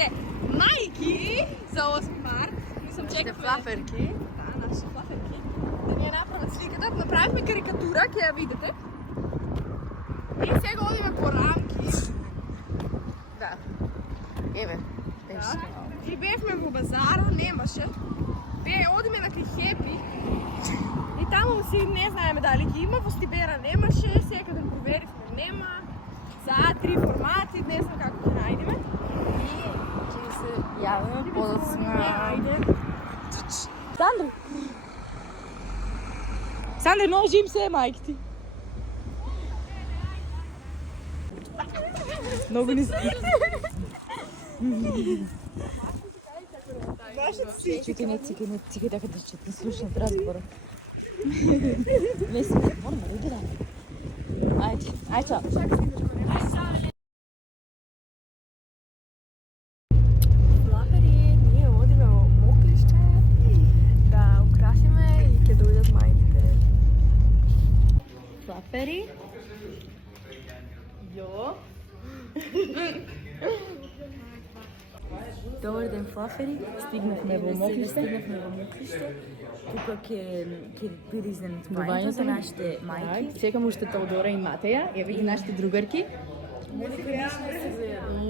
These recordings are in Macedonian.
нашите мајки за 8 март. Мислам, чекаме флаферки. Да, нашите флаферки. Да ни ја направат сликата. Направивме карикатура, ќе ја видите. И сега одиме по рамки. Да. Еве. И бевме во базарот, немаше. Одиме на кај Хепи. И таму си не знаеме дали ги има, во Стибера немаше, секаде проверивме, нема. За А3 формати, не знам како ќе најдеме. И ќе се јавиме подоцна. Ајде. Сандри! Сандри, ножим се, мајки ти. Многу ни стига. Чекай, така да ще те слушнат разговора. Не си, морам да иде. Ајде, чао. Флафери, ние одиме во Мокриште да украсиме и ќе дојдат мајките. Флафери. Јо. Добар ден, флафери. Стигнахме во Мокриште. Тука ќе биде изненадувањето за нашите мајки. Чекам уште Теодора и Матеја. Еве ги нашите другарки.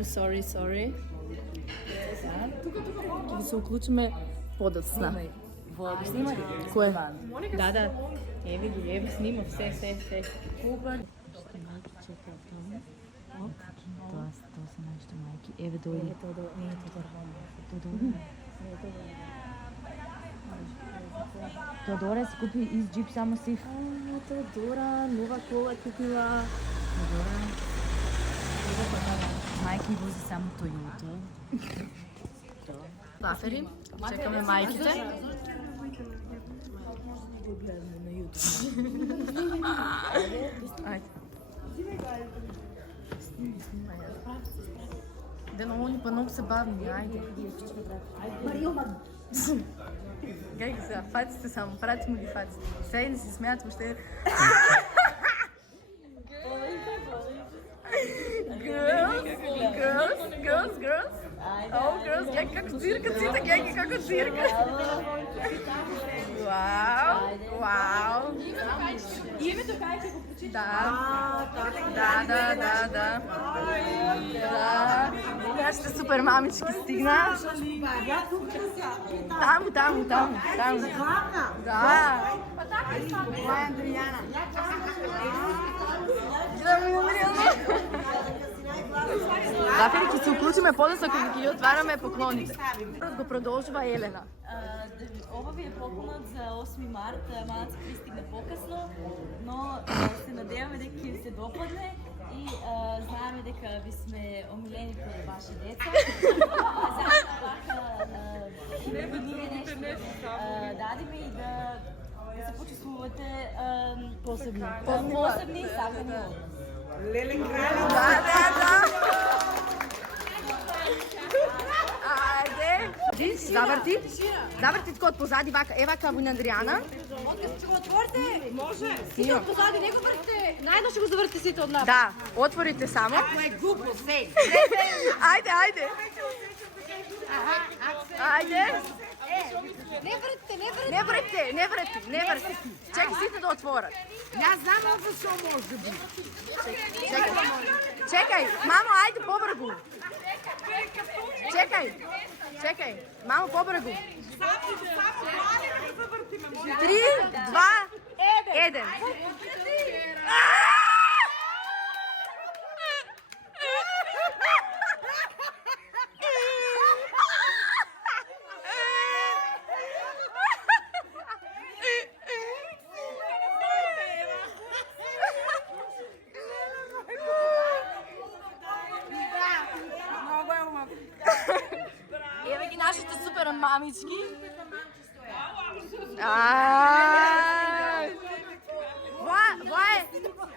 Sorry. Ќе се уклучиме подоцна. Во ги снимали? Кој? Да. Еве снимав се. Тоа се нашите мајки. Еве дојде. Теодора си купи из джип само сив. Теодора, нова кола купила. Мајки вози само Toyota. Флафери. Чекаме мајките. Ајде. Дено, они па многу се бавни, ајде. Гај ги сега, фаците само, прати му ги фаците. Сега и не се смеят въобще. Girls. Oh, girls, гледай како цирка, гледай ги како цирка. Вау. Името кај ќе го прочитам? Да. Нашите супер мамички стигна. Таму. Да. Моја Андријана. Флафери, ќе се уклучиме подоцна кога ќе ги отвараме поклоните. Го продолжува Елена. Ова ви е поклонот за 8 март, малце пристигна покасно, но се надеваме дека ќе ви се допадне и знаеме дека ви сме омилени под ваши деца. Затоа вака ние нешто дадиме и да се почувствувате посебни и сакани од нас. Лелен крале. Да. Ајде. Заврти од позади вака. Вака во Андријана. Ќе го отворите? Може. Снимам. Позади не го вртите. Најдно ќе го завртите сите од нас. Да, отворите само. Ако е глупо, се. Ајде. Не врти. Чекай сите да отворат. Јас знам овде што може да биде. Чекај, мамо, ајде побргу. Чекај, мамо, побргу. 3, 2, 1. Еве ги нашите супер мамички.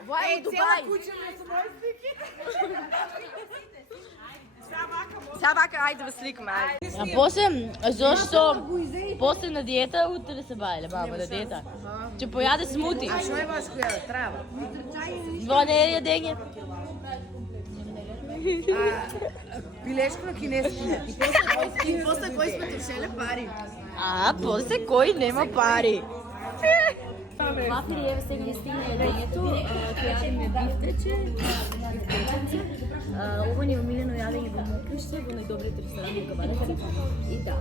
Во е Дубај. Сега вака, ајде сликаме. А после, зашто после на диета, утре се бајле, баба, на диета. Ќе појаде смути. Што е баш која трава? Во не е јадење. Билешко на кинески. И после кој сме трошеле пари. А, после кој нема пари? Вафери, еве сега ни стигна јадењето, ќе јадеме бифтече, бифтеченце. Ова ни е омилено јадење во Мокриште, во најдобриот ресторан во Кабареце. И да.